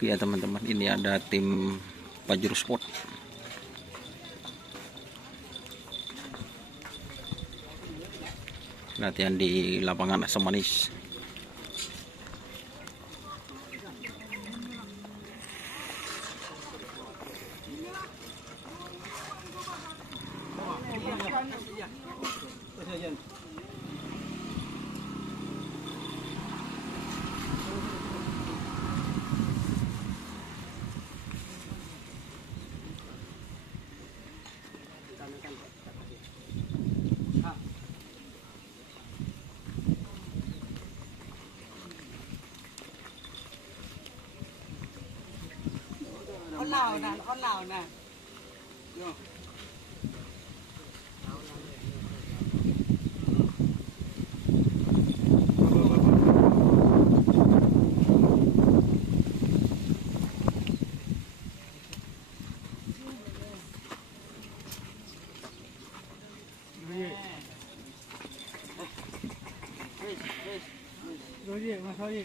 Oke ya teman-teman, ini ada tim Pajero Sport. Latihan di lapangan Asam Manis. Con nào nè. Rồi mà sao gì?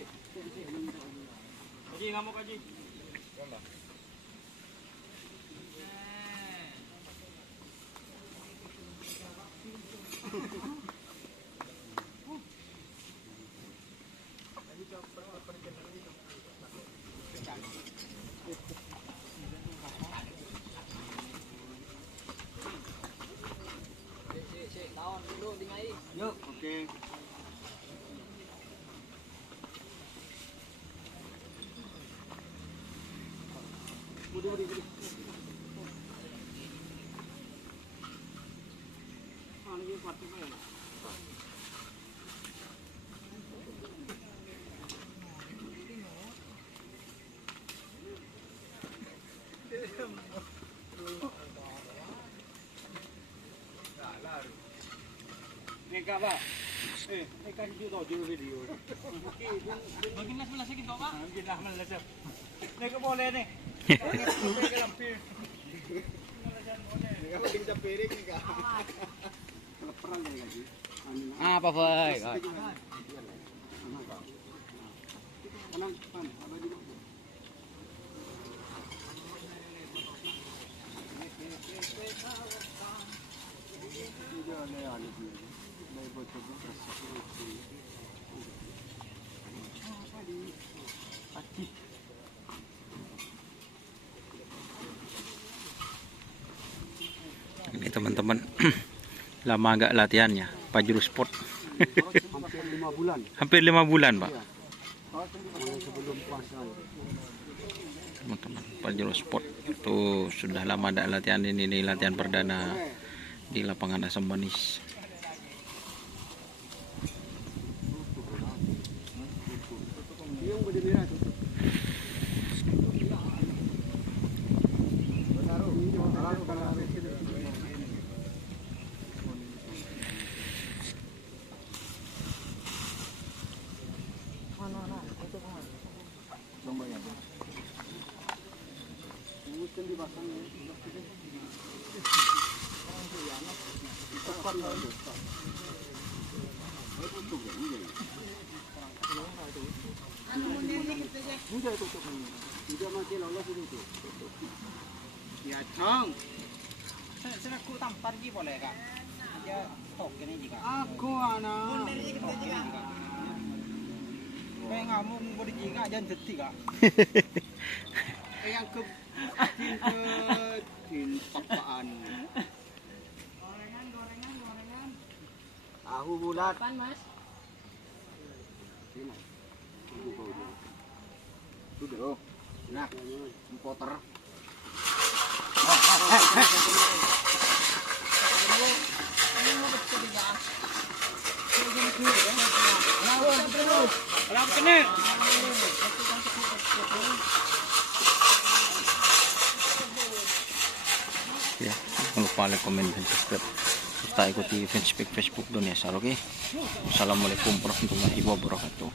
Kaji ngamuk kaji. Yuk, oke. Budi. Ini kuatnya ya. Neka Pak. Neka juga juru video. Bagi mas gitu Pak. Bagi mas. Neka boleh nih. Neka lampir. Neka kita piring Neka. Perang lagi. Apa baik? Tenang, pan, ada di mana? Ini teman-teman, lama agak latihannya Pajero Sport. Hampir 5 bulan. Hampir 5 bulan Pak. Sebelum puasa. Teman-teman, Pajero Sport itu sudah lama ada latihan. Ini latihan perdana di lapangan Asam Manis. Ya, Chong. Saya aku tampar ji boleh kak? Dia tok ini juga. Aku anak. Kayak ngamuk boleh juga jangan detik kak. Yang ke papaan. Gorengan. Tahu bulat. Kapan mas? Tuh, nah, poter. Ya, jangan lupa like, komen, dan subscribe serta ikuti fanspage Facebook Dunia Sar. Oke. Assalamualaikum warahmatullahi wabarakatuh.